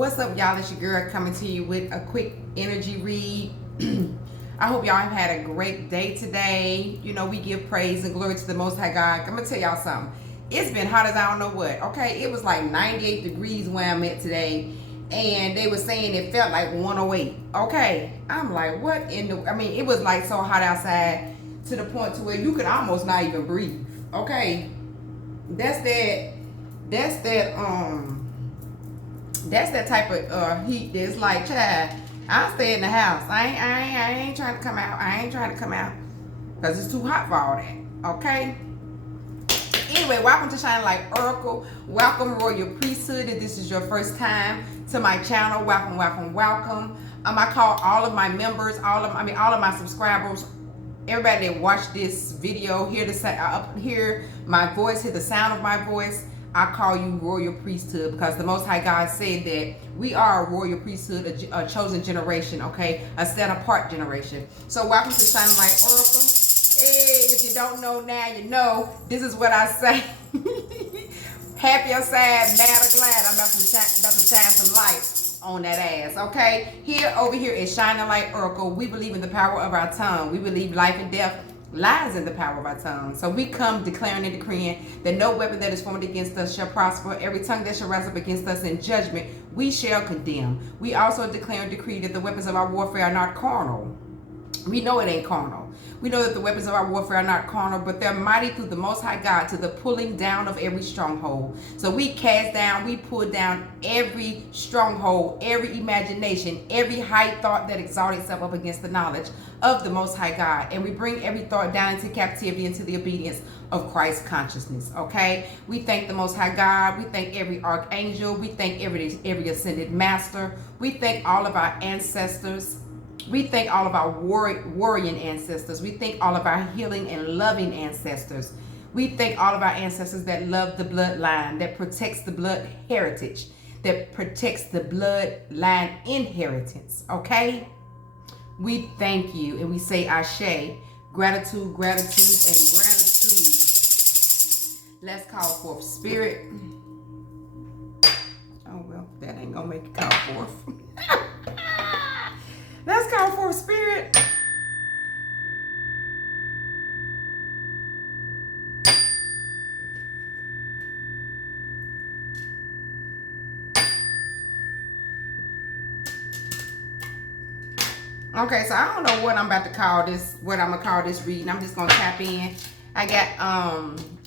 What's up, y'all? It's your girl coming to you with a quick energy read. I hope y'all have had a great day today. You know, we give praise and glory to the Most High God. I'm gonna tell y'all something. It's been hot as I don't know what. Okay, it was like 98 degrees where I'm at today, and they were saying it felt like 108. Okay, I'm like, what in the? I mean, it was like so hot outside to the point to where you could almost not even breathe. Okay, that's that type of heat that's like, child, I'll stay in the house. I ain't trying to come out. I ain't trying to come out because it's too hot for all that. Okay. Anyway, welcome to ShinningLightOracle. Welcome, Royal Priesthood. If this is your first time to my channel, welcome, welcome, welcome. I call all of my members, all of my subscribers, everybody that watched this video, hear my voice, hear the sound of my voice. I call you Royal Priesthood because the Most High God said that we are a royal priesthood, a chosen generation, okay? A set-apart generation. So welcome to ShinningLightOracle. Hey, if you don't know now, you know. This is what I say. Happy or sad, mad or glad, I'm about to shine some light on that ass, okay? Over here is ShinningLightOracle. We believe in the power of our tongue. We believe life and death lies in the power of our tongue. So we come declaring and decreeing that no weapon that is formed against us shall prosper. Every tongue that shall rise up against us in judgment, we shall condemn. We also declare and decree that the weapons of our warfare are not carnal. We know it ain't carnal. We know that the weapons of our warfare are not carnal, but they're mighty through the Most High God to the pulling down of every stronghold. So we cast down, we pull down every stronghold, every imagination, every high thought that exalts itself up against the knowledge of the Most High God. And we bring every thought down into captivity, into the obedience of Christ's consciousness, okay? We thank the Most High God. We thank every archangel. We thank every ascended master. We thank all of our ancestors. We thank all of our warrior ancestors. We thank all of our healing and loving ancestors. We thank all of our ancestors that love the bloodline, that protects the blood heritage, that protects the bloodline inheritance, okay? We thank you and we say ashe, gratitude, gratitude, and gratitude. Let's call forth spirit. Oh, well, that ain't gonna make it call forth. Let's call forth spirit. Okay, so I don't know what I'm about to call this, what I'm gonna call this reading. I'm just gonna tap in. I got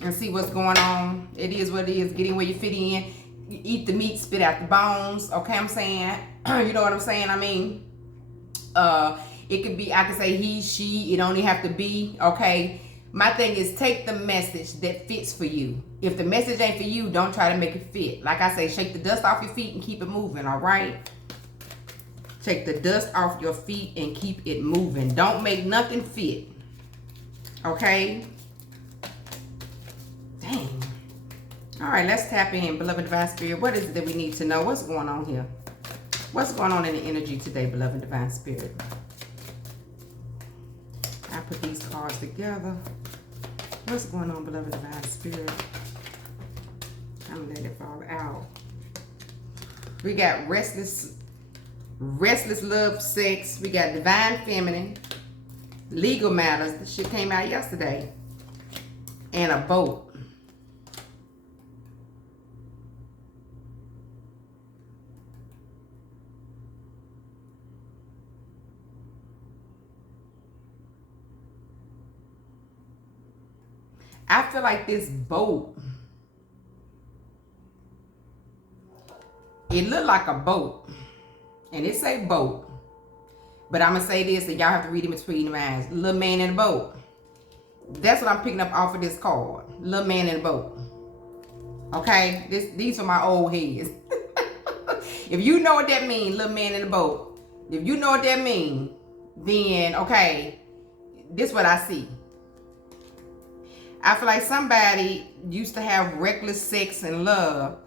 and see what's going on. It is what it is. Get in where you fit in. You eat the meat, spit out the bones. Okay, I'm saying. You know what I'm saying? I mean, it could be, I could say he, she, it don't even have to be, okay? My thing is take the message that fits for you. If the message ain't for you, don't try to make it fit. Like I say, shake the dust off your feet and keep it moving, all right? Take the dust off your feet and keep it moving. Don't make nothing fit, okay? Dang. All right, let's tap in, beloved divine spirit. What is it that we need to know? What's going on here? What's going on in the energy today, beloved divine spirit? I put these cards together. What's going on, beloved divine spirit? I'm gonna let it fall out. We got restless love, sex. We got divine feminine, legal matters. This shit came out yesterday. And a boat. I feel like this boat, it looked like a boat, and it say boat, but I'm gonna say this, and y'all have to read in between the lines. Little man in a boat. That's what I'm picking up off of this card. Little man in a boat. Okay, these are my old heads. If you know what that means, little man in a boat. If you know what that means, then okay, this is what I see. I feel like somebody used to have reckless sex and love,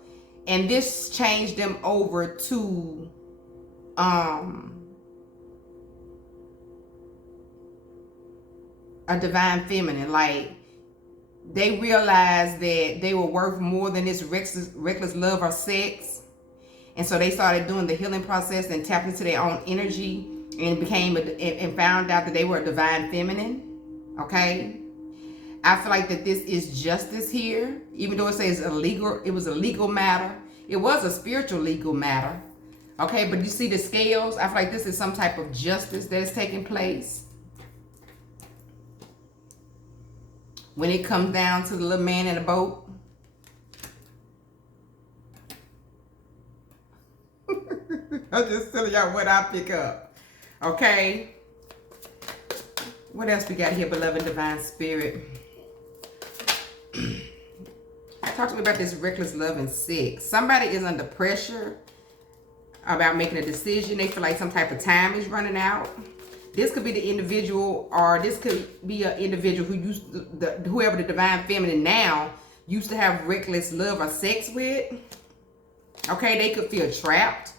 and this changed them over to a divine feminine. Like they realized that they were worth more than this reckless love or sex, And so they started doing the healing process and tapped into their own energy and and found out that they were a divine feminine. Okay. I feel like that this is justice here, even though it says illegal. It was a legal matter. It was a spiritual legal matter. Okay, but you see the scales. I feel like this is some type of justice that is taking place when it comes down to the little man in the boat. I'm just telling y'all what I pick up. Okay. What else we got here, beloved divine spirit? Talk to me about this reckless love and sex. Somebody is under pressure about making a decision. They feel like some type of time is running out. This could be the individual, or this could be an individual who whoever the divine feminine now used to have reckless love or sex with. Okay, they could feel trapped.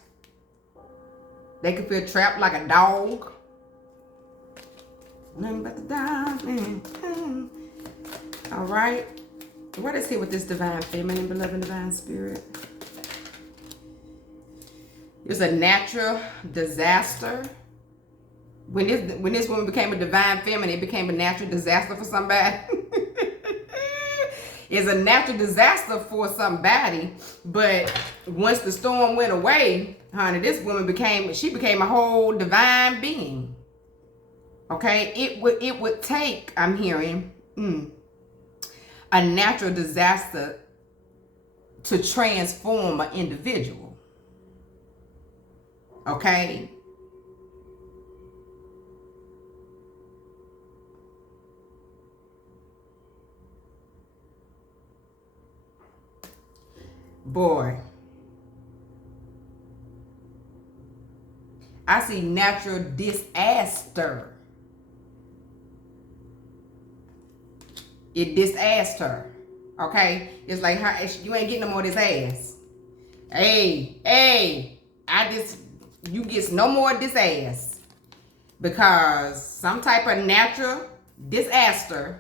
They could feel trapped like a dog. Nothing but the dog, man. All right. What is here with this divine feminine, beloved divine spirit? It's a natural disaster. When this woman became a divine feminine, it became a natural disaster for somebody. It's a natural disaster for somebody, but once the storm went away, honey, this woman became a whole divine being. Okay, it would take, I'm hearing, a natural disaster to transform an individual. Okay? Boy, I see natural disaster. It disassed her. Okay? It's like you ain't getting no more of this ass. Hey, you get no more of this ass. Because some type of natural disaster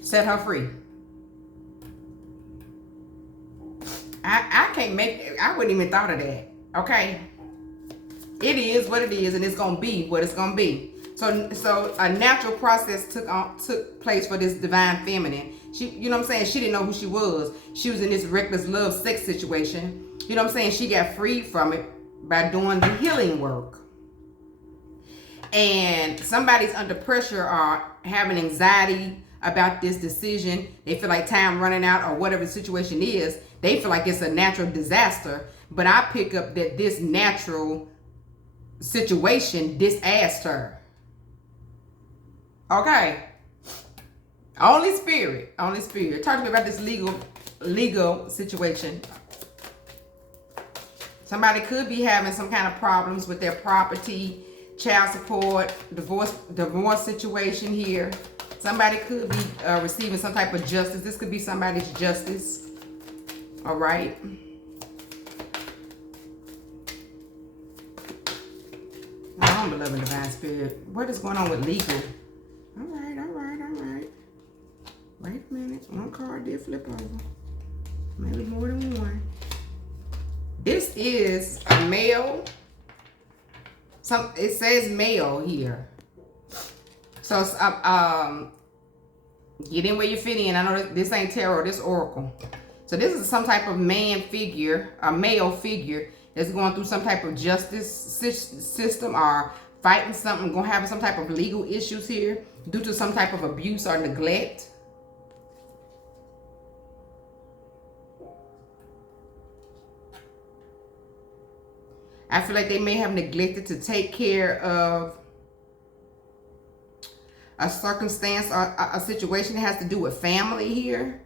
set her free. I wouldn't even thought of that. Okay? It is what it is, and it's gonna be what it's gonna be. So a natural process took place for this divine feminine. She, you know what I'm saying? She didn't know who she was. She was in this reckless love sex situation. You know what I'm saying? She got freed from it by doing the healing work. And somebody's under pressure or having anxiety about this decision. They feel like time running out or whatever the situation is. They feel like it's a natural disaster. But I pick up that this natural situation disassed her. Okay. Only spirit. Talk to me about this legal situation. Somebody could be having some kind of problems with their property, child support, divorce situation here. Somebody could be receiving some type of justice. This could be somebody's justice. All right. Now, beloved divine spirit, what is going on with legal? All right. Wait a minute. One card did flip over. Maybe more than one. This is a male. It says male here. So get in where you fit in. I know this ain't tarot, this oracle. So this is some type of man figure, a male figure that's going through some type of justice system or fighting something, going to have some type of legal issues here due to some type of abuse or neglect. I feel like they may have neglected to take care of a circumstance or a situation that has to do with family here.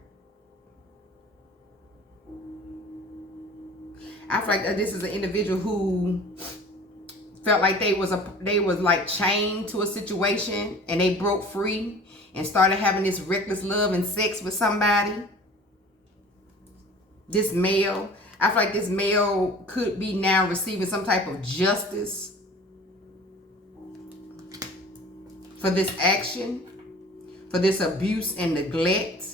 I feel like this is an individual who felt like they was like chained to a situation and they broke free and started having this reckless love and sex with somebody. This male, I feel like this male could be now receiving some type of justice for this action, for this abuse and neglect.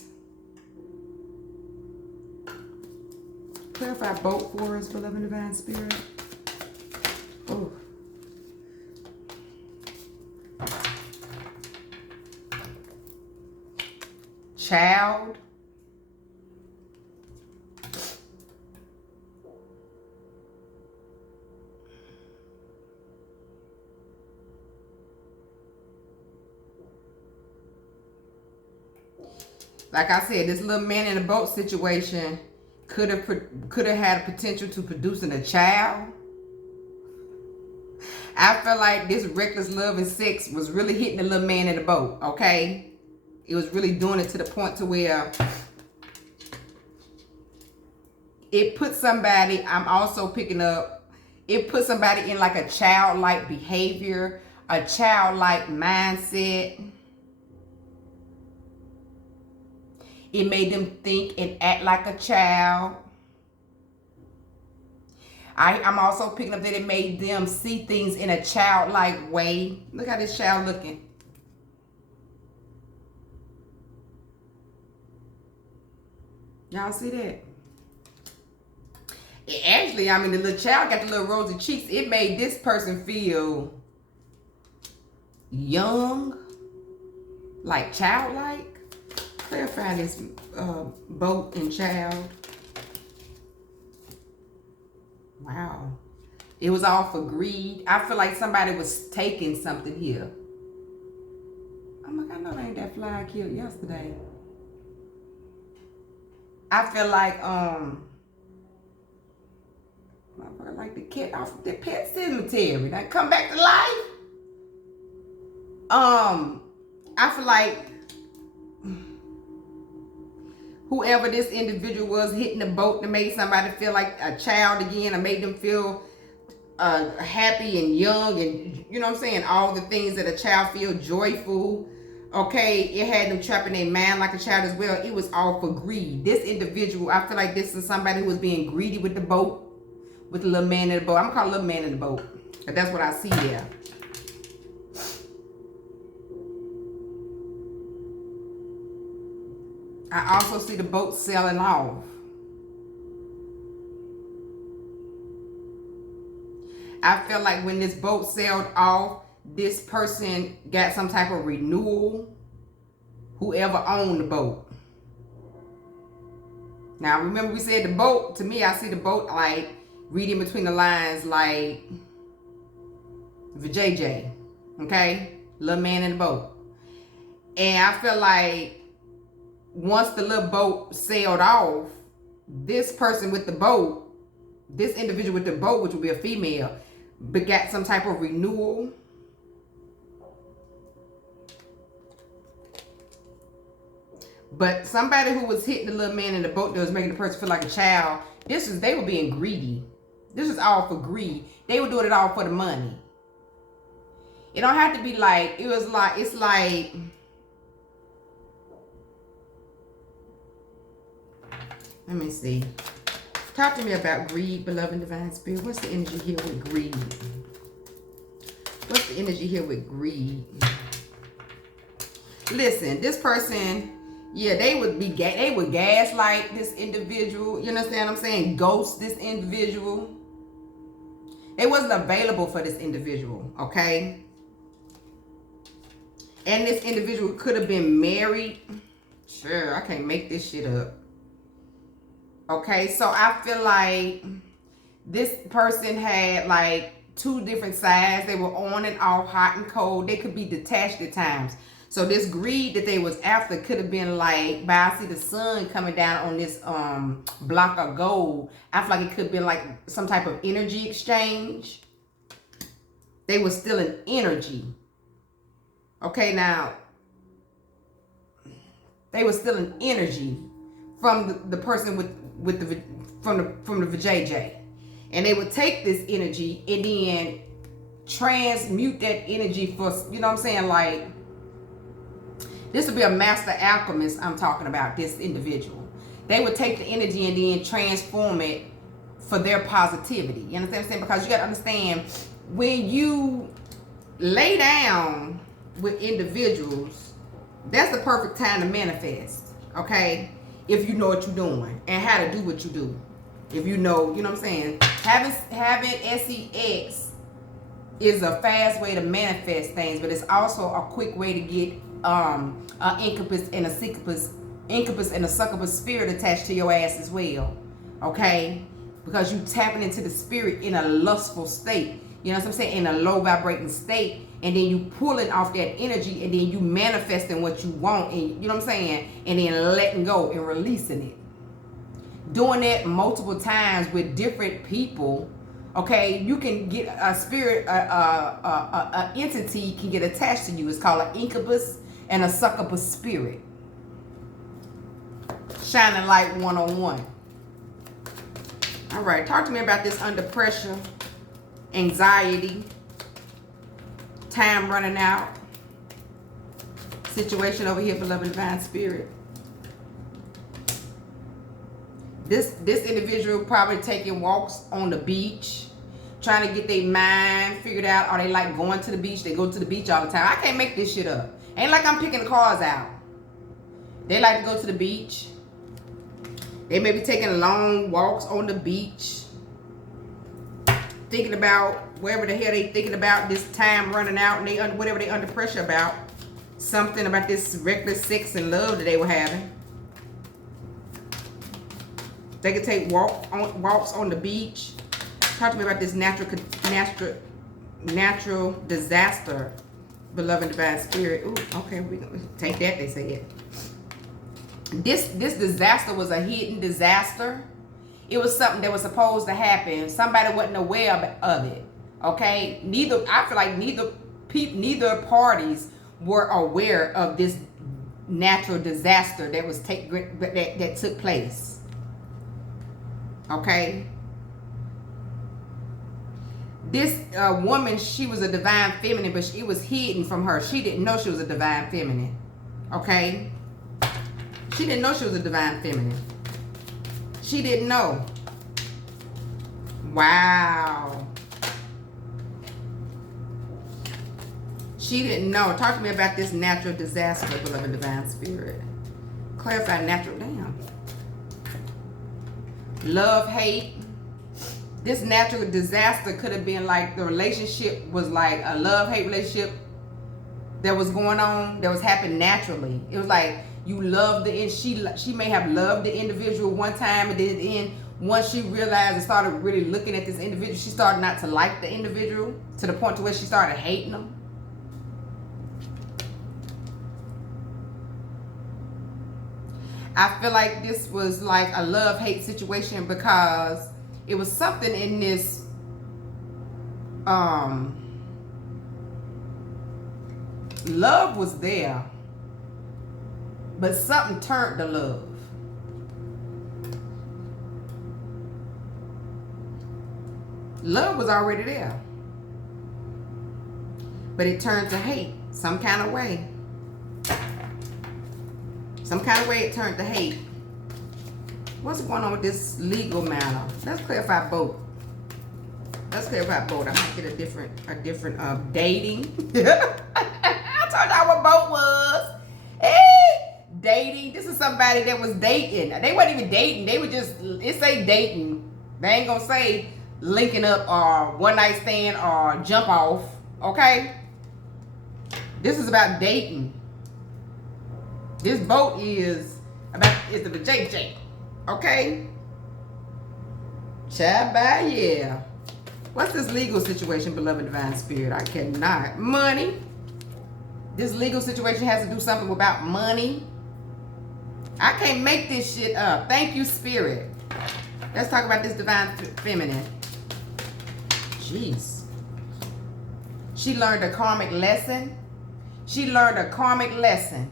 clarify boat for us, beloved divine spirit? Oh. Child. Like I said, this little man in a boat situation could have had a potential to producing a child. I feel like this reckless love and sex was really hitting the little man in the boat, okay? It was really doing it to the point to where it put somebody, I'm also picking up, it put somebody in like a childlike behavior, a childlike mindset. It made them think and act like a child. I'm also picking up that it made them see things in a childlike way. Look how this child looking. Y'all see that? Actually, I mean, the little child got the little rosy cheeks. It made this person feel young, like childlike. Clarify this boat and child. Wow. It was all for greed. I feel like somebody was taking something here. Oh my God, no, ain't that fly I killed yesterday. I feel like the cat off the pet cemetery that come back to life. I feel like whoever this individual was hitting the boat that made somebody feel like a child again, or made them feel happy and young, and you know what I'm saying, all the things that a child feel, joyful. Okay, it had them trapping their mind like a child as well. It was all for greed. This individual, I feel like this is somebody who was being greedy with the boat, with the little man in the boat. I'm gonna call little man in the boat, but that's what I see there. I also see the boat sailing off. I feel like when this boat sailed off, this person got some type of renewal, whoever owned the boat. Now, remember we said the boat, to me, I see the boat like reading between the lines like VJJ, okay? Little man in the boat. And I feel like once the little boat sailed off, this person with the boat, this individual with the boat, which would be a female, begat some type of renewal. But somebody who was hitting the little man in the boat that was making the person feel like a child, they were being greedy. This is all for greed. They were doing it all for the money. It don't have to be like, it's like, let me see. Talk to me about greed, beloved divine spirit. What's the energy here with greed? What's the energy here with greed? Listen, this person, yeah, they would gaslight this individual. You understand what I'm saying? Ghost this individual. They wasn't available for this individual, okay? And this individual could have been married. Sure, I can't make this shit up. Okay, so I feel like this person had like two different sides. They were on and off, hot and cold. They could be detached at times. So this greed that they was after could have been like, but I see the sun coming down on this block of gold. I feel like it could have been like some type of energy exchange. They were still in energy. Okay, now they were still in energy from the person from the VJJ, and they would take this energy and then transmute that energy for, you know what I'm saying, like this would be a master alchemist. I'm talking about this individual. They would take the energy and then transform it for their positivity. You understand what I'm saying? Because you got to understand, when you lay down with individuals, that's the perfect time to manifest, okay? If you know what you're doing and how to do what you do. If you know what I'm saying. Having sex is a fast way to manifest things, but it's also a quick way to get an incubus and a succubus spirit attached to your ass as well. Okay? Because you tapping into the spirit in a lustful state. You know what I'm saying? In a low vibrating state. And then you pulling off that energy, and then you manifesting what you want, and you know what I'm saying? And then letting go and releasing it. Doing that multiple times with different people. Okay, you can get a spirit, a entity can get attached to you. It's called an incubus and a succubus spirit. Shining light 101. All right, talk to me about this under pressure, anxiety, time running out situation over here, beloved divine spirit. This individual probably taking walks on the beach, trying to get their mind figured out. Or they like going to the beach. They go to the beach all the time. I can't make this shit up. Ain't like I'm picking the cars out. They like to go to the beach. They may be taking long walks on the beach, thinking about whatever the hell they thinking about, this time running out, and they whatever they under pressure about. Something about this reckless sex and love that they were having. They could take walks on the beach. Talk to me about this natural disaster, beloved divine spirit. Ooh, okay, we gonna take that. They said this disaster was a hidden disaster. It was something that was supposed to happen. Somebody wasn't aware of it. Okay, I feel like neither parties were aware of this natural disaster that was that took place. Okay, this woman, she was a divine feminine, but it was hidden from her. She didn't know she was a divine feminine. Okay, she didn't know she was a divine feminine. She didn't know. Wow. She didn't know. Talk to me about this natural disaster, beloved divine spirit. Clarify natural. Damn. Love, hate. This natural disaster could have been like the relationship was like a love-hate relationship that was going on, that was happening naturally. It was like you loved she may have loved the individual one time, and then once she realized and started really looking at this individual, she started not to like the individual to the point to where she started hating them. I feel like this was like a love-hate situation because it was something in this love was there, but something turned the love. Love was already there, but it turned to hate some kind of way. Some kind of way it turned to hate. What's going on with this legal matter? Let's clarify both. Let's clarify both. I might get a different dating. I told y'all what both was. Hey, dating. This is somebody that was dating. They wasn't even dating. They were just, it say dating. They ain't gonna say linking up or one night stand or jump off. Okay? This is about dating. This boat is about the JJ. Okay? Shabba, yeah. What's this legal situation, beloved divine spirit? I cannot. Money. This legal situation has to do something about money. I can't make this shit up. Thank you, spirit. Let's talk about this divine feminine. Jeez. She learned a karmic lesson. She learned a karmic lesson.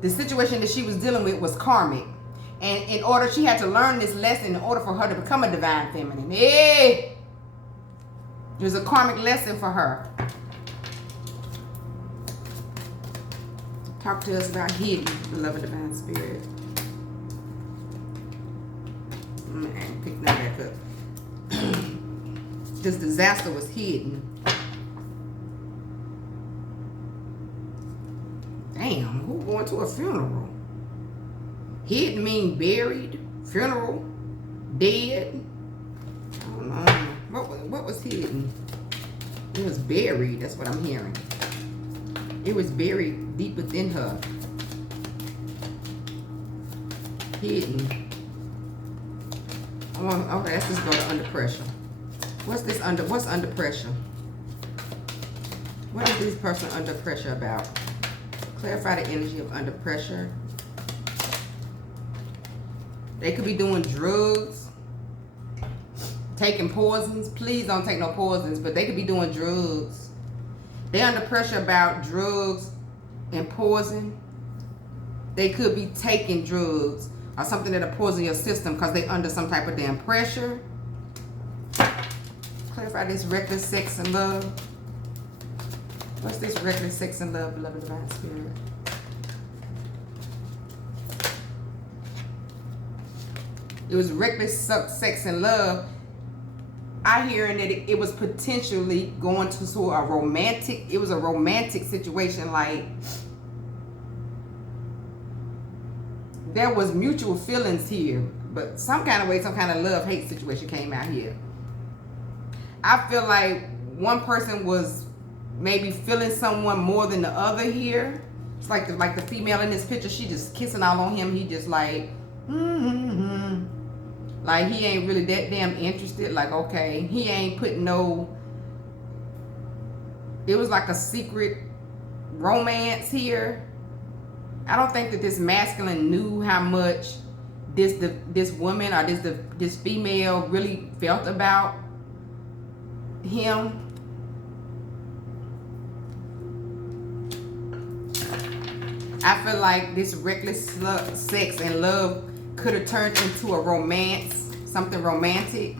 The situation that she was dealing with was karmic. And in order, she had to learn this lesson in order for her to become a divine feminine. Hey! It was a karmic lesson for her. Talk to us about hidden, beloved divine spirit. Man, pick that back up. This disaster was hidden. Damn, who going to a funeral? Hidden mean buried. Funeral, dead. I don't know. What was hidden? It was buried. That's what I'm hearing. It was buried deep within her. Hidden. Okay, let's just go to under pressure. What's under pressure? What is this person under pressure about? Clarify the energy of under pressure. They could be doing drugs, taking poisons. Please don't take no poisons, but they could be doing drugs. They're under pressure about drugs and poison. They could be taking drugs or something that'll poison your system because they're under some type of damn pressure. Clarify this reckless sex and love. What's this reckless sex and love, beloved divine spirit? It was reckless sex and love. I hearing that it was potentially going to a romantic, it was a romantic situation, like there was mutual feelings here, but some kind of way, some kind of love-hate situation came out here. I feel like one person was maybe feeling someone more than the other here. It's like the female in this picture, she just kissing all on him. He just like, like he ain't really that damn interested. Like, okay, he ain't putting no, it was like a secret romance here. I don't think that this masculine knew how much this woman or this female really felt about him. I feel like this reckless sex and love could have turned into a romance, something romantic.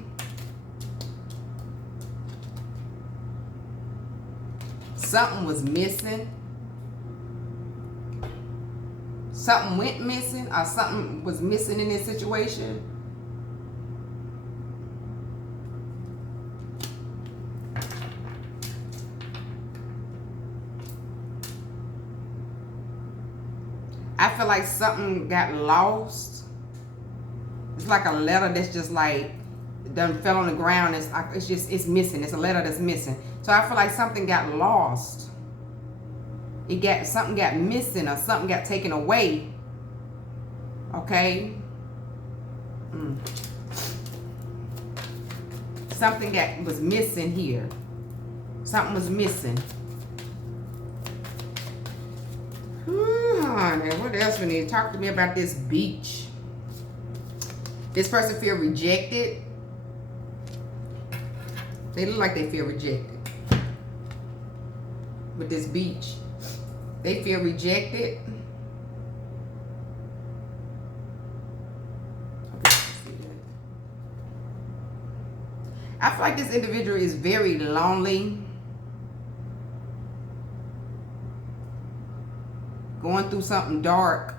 Something was missing. Something went missing, or something was missing in this situation. I feel like something got lost. It's like a letter that's just like done fell on the ground. It's missing. It's a letter that's missing. So I feel like something got lost. Something got missing, or something got taken away. Okay. Something was missing here. Something was missing. Honey, what else we need? Talk to me about this beach. This person feel rejected. They look like they feel rejected. With this beach. They feel rejected. I feel like this individual is very lonely. Going through something dark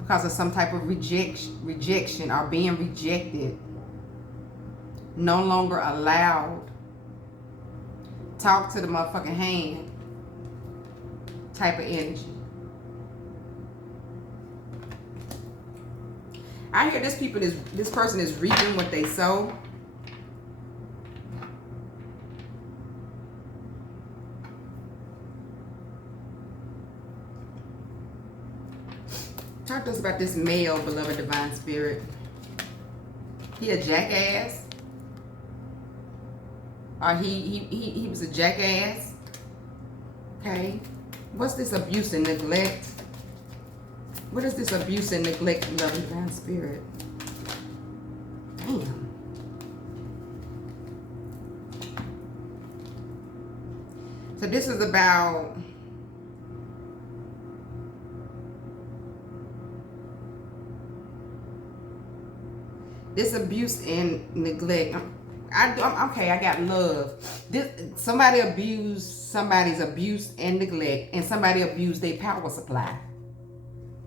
because of some type of rejection or being rejected. No longer allowed. Talk to the motherfucking hand. Type of energy. I hear this person is reaping what they sow. Talk to us about this male, beloved divine spirit. He a jackass. Or he was a jackass. Okay. What's this abuse and neglect? What is this abuse and neglect, beloved divine spirit? Damn. So this is about this abuse and neglect. Okay, I got love. Somebody abused somebody's abuse and neglect, and somebody abused their power supply.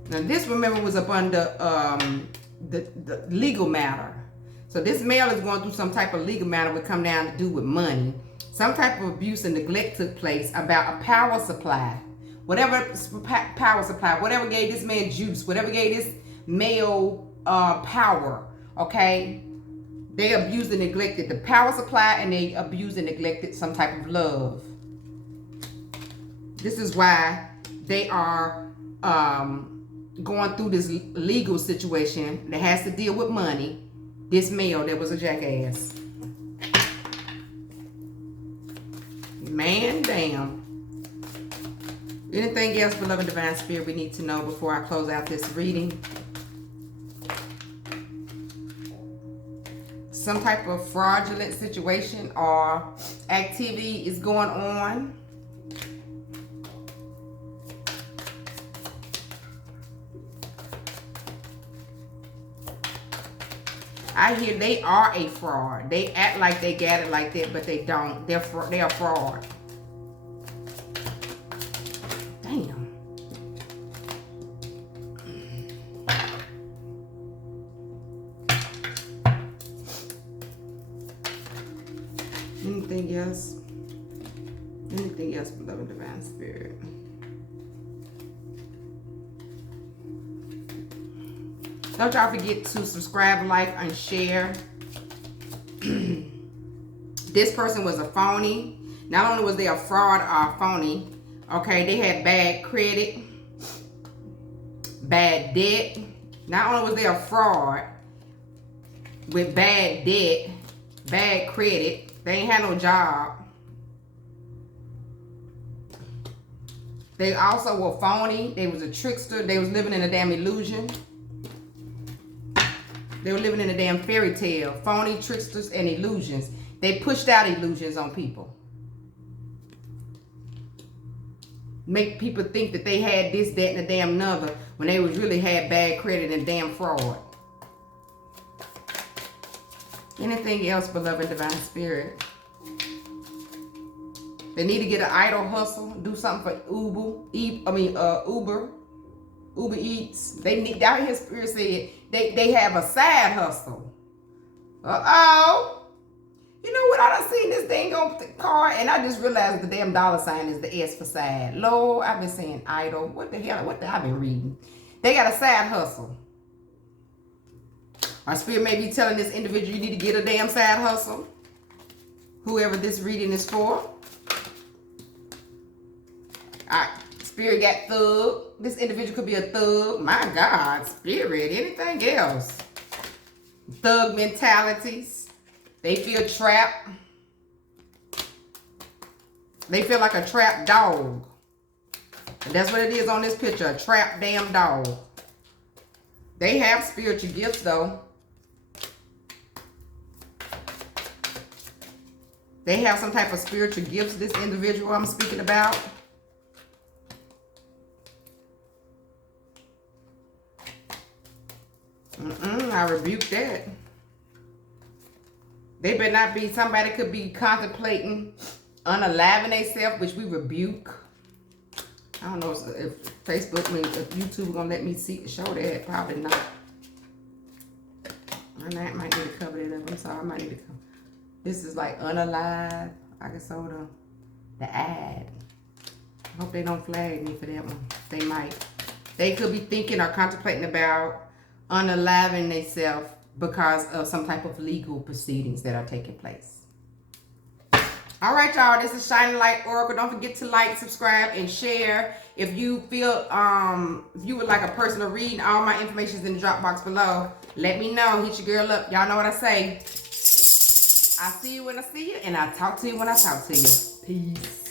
Now this, remember, was up under the legal matter. So this male is going through some type of legal matter would come down to do with money. Some type of abuse and neglect took place about a power supply. Whatever power supply, whatever gave this man juice, whatever gave this male power, Okay? They abused and neglected the power supply, and they abused and neglected some type of love. This is why they are going through this legal situation that has to deal with money. This male that was a jackass. Man, damn. Anything else, beloved divine spirit, we need to know before I close out this reading? Some type of fraudulent situation or activity is going on. I hear they are a fraud. They act like they got it like that, but they don't. They're a fraud. Damn. Anything else? Anything else, beloved divine spirit? Don't y'all forget to subscribe, like, and share. This person was a phony. Not only was they a fraud or a phony, okay, they had bad credit, bad debt. Not only was they a fraud with bad debt, bad credit, they ain't had no job. They also were phony. They was a trickster. They was living in a damn illusion. They were living in a damn fairy tale. Phony, tricksters, and illusions. They pushed out illusions on people. Make people think that they had this, that, and the damn another when they was really had bad credit and damn fraud. Anything else, beloved divine spirit? They need to get an idle hustle. Do something for Uber Eats. They need, down here spirit said they have a side hustle. Uh-oh. You know what? I done seen this thing on the car, and I just realized the damn dollar sign is the S for side. Lord, I've been saying idle. What the hell? What the I've been reading? They got a side hustle. Our spirit may be telling this individual you need to get a damn side hustle. Whoever this reading is for. Spirit got thug. This individual could be a thug. My God, spirit. Anything else? Thug mentalities. They feel trapped. They feel like a trapped dog. And that's what it is on this picture. A trapped damn dog. They have spiritual gifts though. They have some type of spiritual gifts, this individual I'm speaking about. I rebuke that. They better not be, somebody could be contemplating unaliving themselves, which we rebuke. I don't know if Facebook, if YouTube gonna let me show that. Probably not. I might need to cover that up. I'm sorry, I might need to cover. This is like unalive. I can show the ad. I hope they don't flag me for that one. They might. They could be thinking or contemplating about unaliving themselves because of some type of legal proceedings that are taking place. All right, y'all. This is Shining Light Oracle. Don't forget to like, subscribe, and share. If you feel, if you would like a personal reading, all my information is in the drop box below. Let me know. Hit your girl up. Y'all know what I say. I see you when I see you, and I talk to you when I talk to you. Peace.